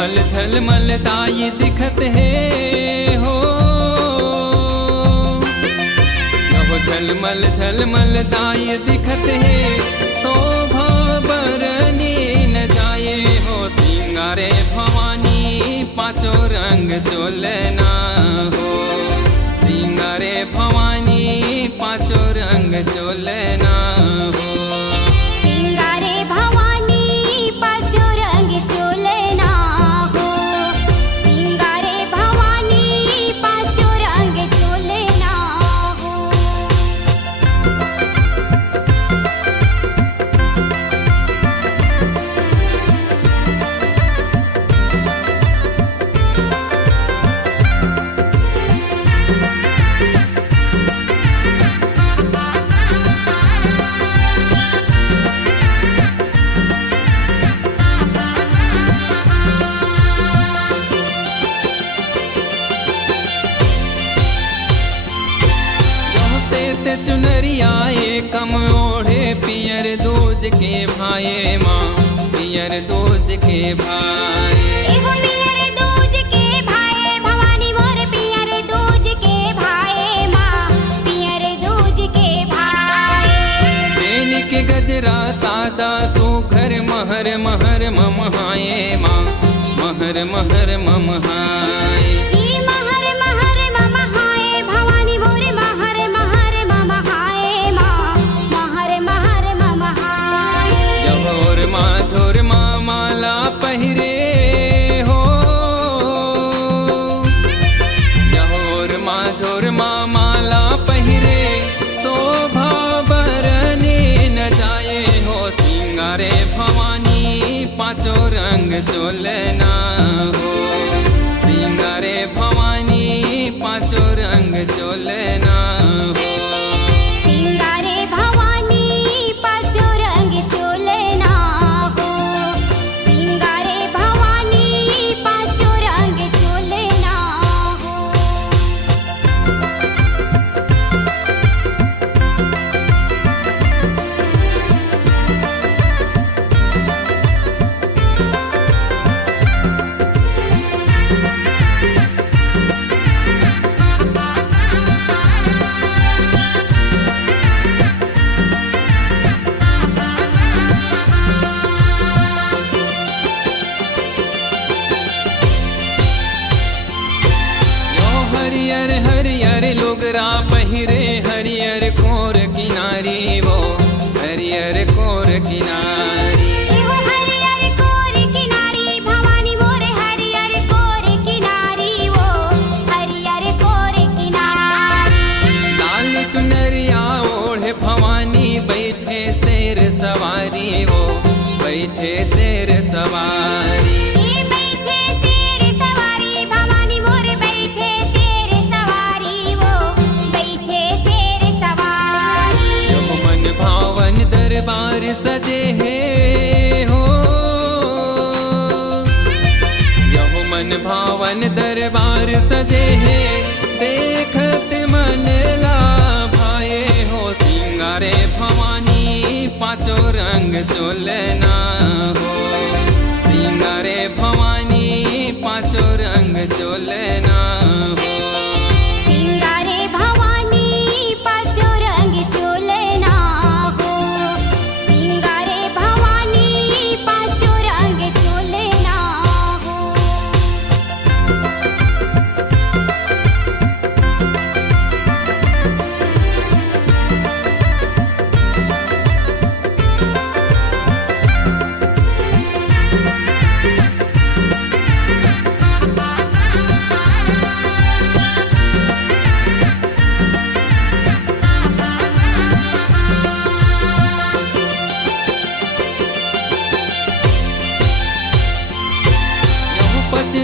झलमल ताई दिखत है हो। झलमल ताई दिखत है, शोभा बरनी न जाए हो। सिंगारे भवानी पाँचों रंग चोलना हो। सिंगारे भवानी पाँचों रंग चोलना हो। सिंगारे भवानी पाँचों रंग चोलना हो। सिंगारे भवानी पाँचों रंग चोलना हो। चुनरियाए कम ओढ़े पियर दूज के भाई माँ। पियर दूज के भाई, एगो पियर दूज के भाई भवानी मोर। पियर दूज के भाई माँ। पियर दूज के भाई। बेन के गजरा सादा सुघर महर महर ममहाए माँ। महर महर ममहाए। झोर माँ माला पहिरे हो। झोर माँ माला पहिरे, शोभा बरने न जाए हो। सिंगारे भवानी पाँचों रंग चोलना हो। सिंगारे भवानी पाँचों रंग चोलना हो। सिंगारे भवानी पाँचों रंग चोलना हो। सिंगारे भवानी पाँचों रंग चोलना हो। हरियर हरियर लोगरा पहिरे, हरियर कोर किनारी वो। हरियर कोर किनारी, एगो हरियर कोर किनारी भवानी मोर। हरियर कोर किनारी वो। हरियर कोर किनारी। लाल चुनरिया ओढ़े भवानी, बैठे शेर सवारी वो। बैठे शेर सवारी। भावन दरबार सजे है हो। यहो मन भावन दरबार सजे है, देखत मन ला भाए हो। सिंगारे भवानी पाँचों रंग चोलना हो। सिंगारे भवानी पाँचों रंग चोलना हो। सिंगारे भवानी पाँचों रंग चोलना हो। सिंगारे भवानी पाँचों रंग चोलना हो।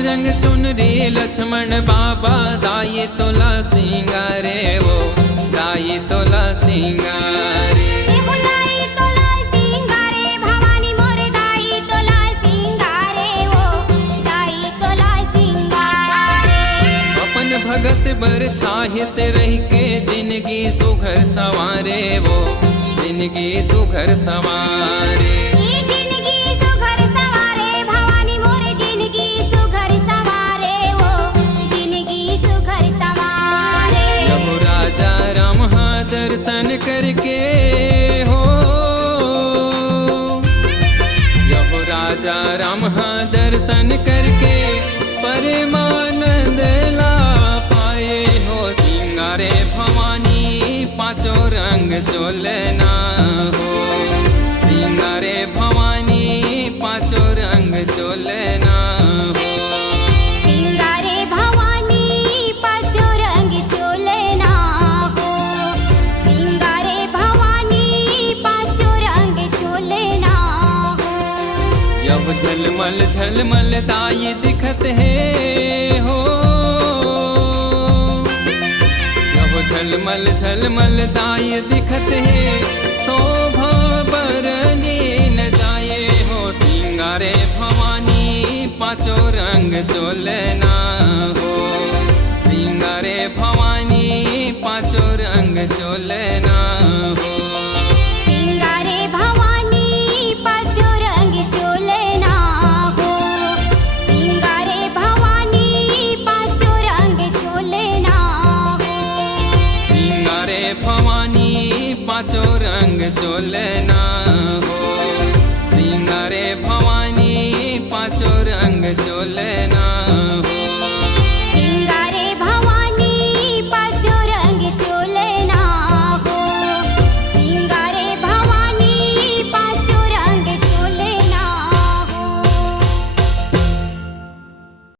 रंग चुनरी लक्ष्मण बाबा, दाई तोला सिंगारे वो। दाई तोला सिंगारे, दाई तोला सिंगारे भवानी मोर। दाई तोला सिंगारे वो। दाई तोला सिंगारे। अपन भगत बर छाहित रह के, जिंदगी सुघर सवारे वो। जिंदगी सुघर सवारे। जिंदगी सुघर सवारे भवानी मोर। जिंदगी ब्रह्मा दर्शन करके परमानंद ला पाए हो। सिंगारे भवानी पांचों रंग चोलना हो। सिंगारे भवानी पांचों रंग चोलना हो। सिंगारे भवानी पांचों रंग चोलना हो। सिंगारे भवानी पांचों रंग चोलना हो। जब झलमल झलमल दाई दिखत है हो। जब झलमल झलमल दाई दिखत है शोभा बरनी न जाए हो। सिंगारे भवानी पांचों रंग चोलना हो। सिंगारे भवानी पांचों रंग चोलना हो। सिंगारे भवानी पांचों रंग चोलना हो। सिंगारे भवानी पांचों रंग चोलना हो। सिंगारे भवानी पांचों रंग चोलना हो। सिंगारे भवानी